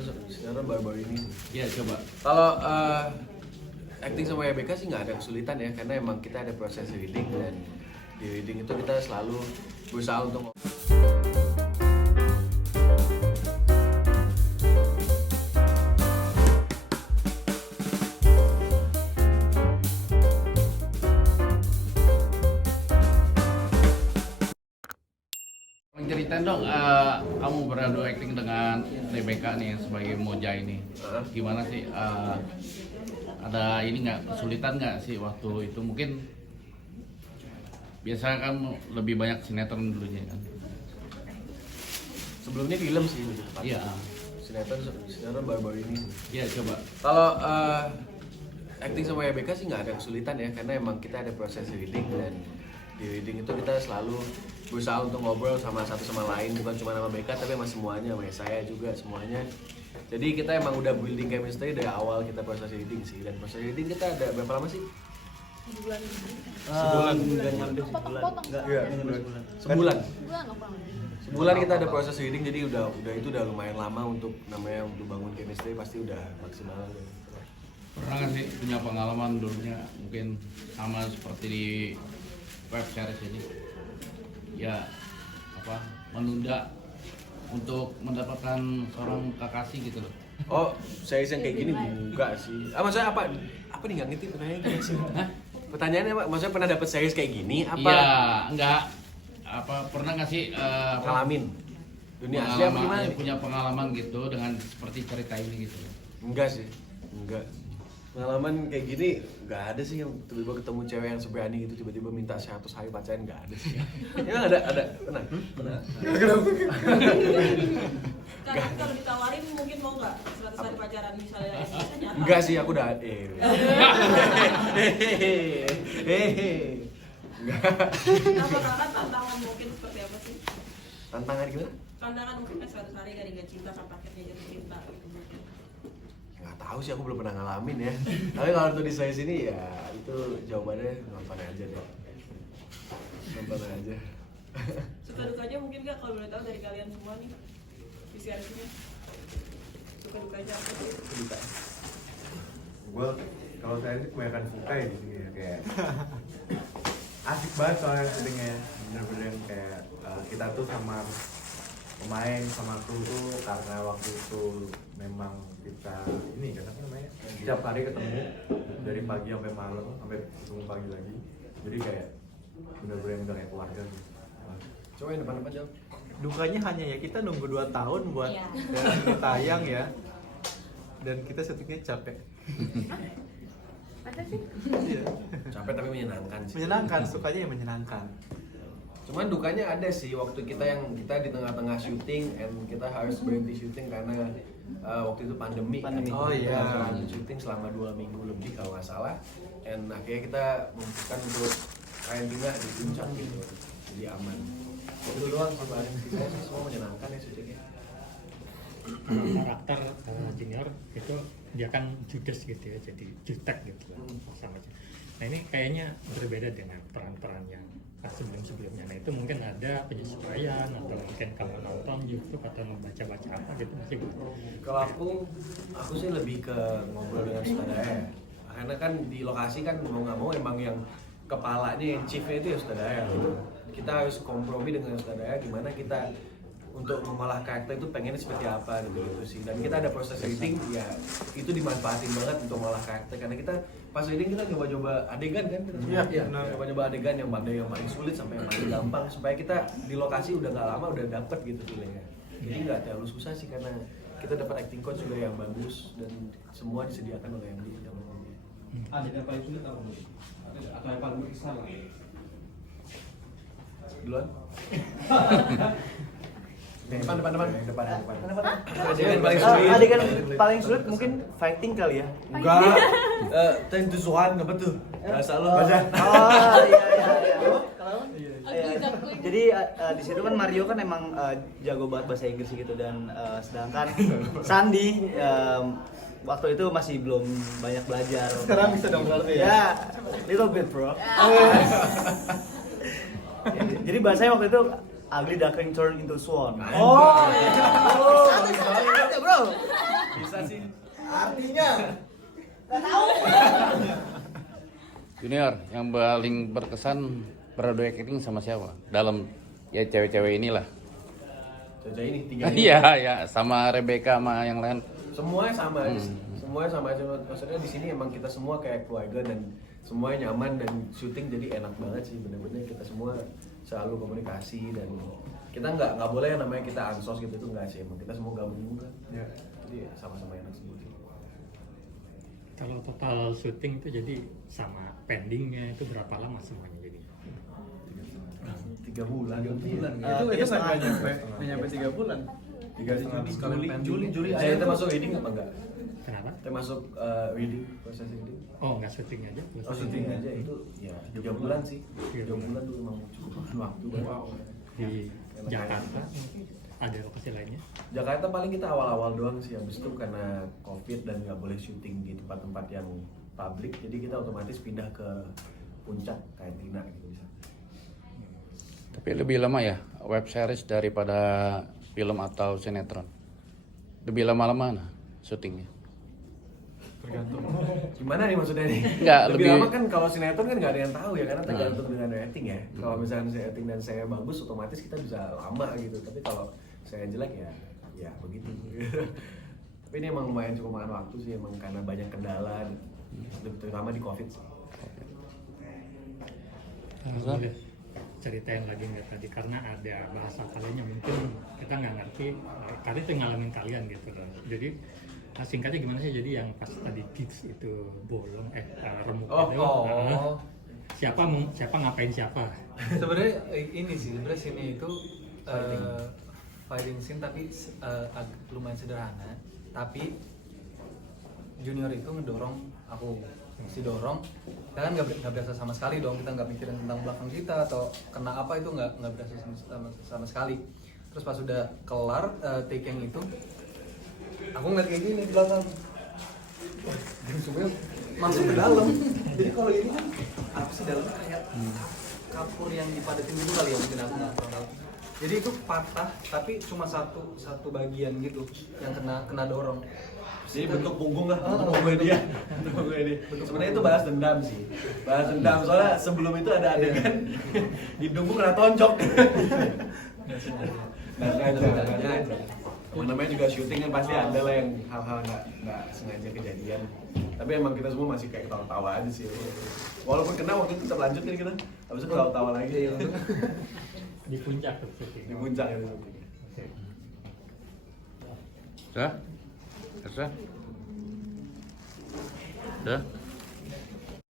sinetron baru-baru ini. Iya, coba. Kalau acting sama YBK sih nggak ada kesulitan ya, karena emang kita ada proses reading, dan di reading itu kita selalu berusaha untuk Ceritain dong, kamu beradu acting dengan YBK nih sebagai Moja ini. Gimana sih? Ada ini nggak, kesulitan nggak sih waktu itu? Mungkin biasanya kan lebih banyak sinetron dulunya kan? sebelumnya film sih lebih tepat. Iya. Sinetron baru-baru ini. Iya, coba. Kalau acting sama YBK sih nggak ada kesulitan ya, karena emang kita ada proses reading, dan di reading itu kita selalu berusaha untuk ngobrol sama satu sama lain, bukan cuma sama BK tapi sama semuanya, sama saya juga semuanya. Jadi kita emang udah building chemistry dari awal kita proses reading sih, dan proses reading kita ada berapa lama sih? Sebulan. Nggak nyampe sebulan. Sebulan Sebulan kita ada proses reading, jadi udah itu udah lumayan lama untuk namanya untuk bangun chemistry, pasti udah maksimal. Pernah nggak sih punya pengalaman dulunya mungkin sama seperti di web series ini? Ya, menunda untuk mendapatkan seorang kekasih gitu loh. Oh, saya yang kayak gini enggak sih. Maksudnya apa nih, nggak ngerti pertanyaannya gimana sih? Pertanyaannya apa? Maksudnya pernah dapet series kayak gini apa? Iya, enggak. Pernah nggak sih Ngalamin dunia asli apa gimana? punya pengalaman gitu dengan seperti cerita ini gitu? Enggak sih, enggak. Pengalaman kayak gini nggak ada sih, yang tiba-tiba ketemu cewek yang seberani gitu tiba-tiba minta 100 hari pacaran, nggak ada sih. Emang ada pernah? Kalau ditawarin mungkin mau nggak 100 hari pacaran misalnya? Enggak sih, aku udah enggak. Apakah tantangan mungkin seperti apa sih? Tantangan gimana? Tantangan mungkin 100 hari nggak cinta sampai akhirnya jatuh cinta gitu mungkin. Nggak tahu sih, aku belum pernah ngalamin ya. Tapi kalau untuk di saya sini ya itu jawabannya nonton aja deh. Nonton aja. Suka dukanya mungkin nggak kalau boleh tahu dari kalian semua nih visualisasinya? Suka dukanya apa sih? Cerita. Gue kalau saya sih kebanyakan suka ya di sini ya, kayak asik banget soalnya syutingnya, bener-bener yang kayak kita tuh sama pemain sama kru tuh karena waktu itu memang kita ini kan apa namanya setiap hari ketemu dari pagi sampai malam sampai ketemu pagi lagi, jadi kayak bener-bener udah kayak keluarga gitu. Coba yang depan jawab. Dukanya hanya ya kita nunggu 2 tahun buat Iya. ini tayang ya, dan kita syutingnya capek. Ada sih? Iya. Capek tapi menyenangkan sih. Menyenangkan, sukanya yang menyenangkan. Cuman dukanya ada sih waktu kita di tengah-tengah syuting, and kita harus berhenti syuting karena waktu itu pandemi. Oh iya. Kita lanjut syuting selama 2 minggu lebih kalau nggak salah, and akhirnya kita memutuskan untuk karantina di puncak gitu, jadi aman. Itu doang sih, sisanya sih semua menyenangkan ya syutingnya. Karakter junior itu dia kan judes gitu ya, jadi jutek gitu sama. Nah ini kayaknya berbeda dengan peran-peran yang sebelum-sebelumnya. Nah itu mungkin ada penyesuaian atau mungkin kalau nonton YouTube atau membaca-baca apa gitu masih gitu. Kalau aku sih lebih ke ngobrol dengan sutradara, karena kan di lokasi kan mau nggak mau emang yang kepalanya, yang chiefnya itu ya sutradara. Kita harus kompromi dengan sutradara gimana kita untuk mengolah karakter itu pengennya seperti apa gitu sih. Dan kita ada proses reading, ya itu dimanfaatin banget untuk mengolah karakter, karena kita pas reading kita coba-coba adegan kan, Iya, coba-coba adegan yang paling sulit sampai yang paling gampang, supaya kita di lokasi udah nggak lama udah dapet gitu feelingnya. Jadi nggak terlalu susah sih, karena kita dapat acting coach juga yang bagus dan semua disediakan oleh MD. Adegan paling sulit apa mungkin? Atau yang paling berkesan lah? Duluan. Depan. Adegan paling sulit mungkin fighting kali ya. Enggak. Tentu Zuan apa tuh? Bahasa lo. Oh iya. Jadi di situ kan Mario kan emang jago banget bahasa Inggris gitu, dan sedangkan Sandi waktu itu masih belum banyak belajar. Sekarang bisa dong lebih ya? Ya, little bit bro. Jadi bahasanya waktu itu ugly duckling turn into swan. Oh, Ada bro. jelasin. Artinya Junior, yang paling berkesan berdua acting sama siapa? Dalam ya cewek-cewek inilah. Cewek ini 3 ini. Iya, ya, sama Rebecca sama yang lain. Semuanya sama aja sih. Semuanya sama aja. Maksudnya di sini emang kita semua kayak keluarga dan semuanya nyaman dan syuting jadi enak banget sih. Bener-bener kita semua selalu komunikasi dan kita nggak boleh yang namanya kita ansos gitu tuh nggak sih. Emang kita semua gabung kan. ya. Jadi sama-sama enak semua sih. Kalau total syuting itu jadi sama pendingnya itu berapa lama semuanya jadi? 3 bulan. 3 bulan. Itu nggak nyampe 3 bulan. 3 Juli. Saya termasuk reading apa enggak? Kenapa? Termasuk reading, proses reading. Oh, nggak syuting aja? Plus Oh syuting aja itu ya 3 bulan sih. 3 Iya. bulan tuh memang cukup makan waktu. Wow. di Jakarta ada lokasi lainnya? Jakarta paling kita awal-awal doang sih, habis itu karena COVID dan nggak boleh syuting di tempat-tempat yang publik, jadi kita otomatis pindah ke puncak kayak Tina gitu bisa. Tapi lebih lama ya web series daripada film atau sinetron. Lebih lama mana syutingnya? Tergantung. Gimana nih maksudnya nih? Nggak, lebih lebih- lama kan kalau sinetron kan nggak ada yang tahu ya karena tergantung dengan rating ya. Kalau misalnya saya rating dan saya bagus, otomatis kita bisa lama gitu. Tapi kalau saya jelek ya begitu. Tapi ini emang lumayan cukup makan waktu sih emang karena banyak kendala, terutama di COVID sih. Boleh ceritain lagi nggak tadi karena ada bahasa kaliannya mungkin kita nggak ngerti, kalian tuh ngalamin kalian gitu loh. Jadi singkatnya gimana sih? Jadi yang pas tadi gigs itu bolong remuk itu, siapa ngapain siapa? Sebenarnya ini sih, sebenarnya sini itu fighting scene tapi lumayan sederhana. Tapi Junior itu ngedorong aku, mesti dorong. Kita kan nggak berasa sama sekali dong, kita nggak mikirin tentang belakang kita atau kena apa, itu nggak berasa sama sekali. Terus pas sudah kelar take yang itu, aku ngeliat kayak gini di belakang. Wah, semuanya masuk ke dalam. Jadi kalau ini kan apa sih dalamnya kayak kapur yang dipadatin gitu kali ya, mungkin aku nggak tahu. Jadi itu patah tapi cuma satu bagian gitu yang kena dorong. Jadi bentuk punggung lah, bentuk punggung dia. Sebenarnya itu balas dendam sih. Balas dendam soalnya sebelum itu ada adegan hidungku kena tonjok. Nggak sengaja. Namanya juga syuting kan pasti ada lah yang hal-hal nggak sengaja kejadian. Tapi emang kita semua masih kayak ketawa-tawa aja sih. Walaupun kena waktu itu tetap lanjut kan kita. Habis itu ketawa-tawa lagi. Di puncak tuh syuting. Di puncak itu syuting. Oke. Sudah? Sudah?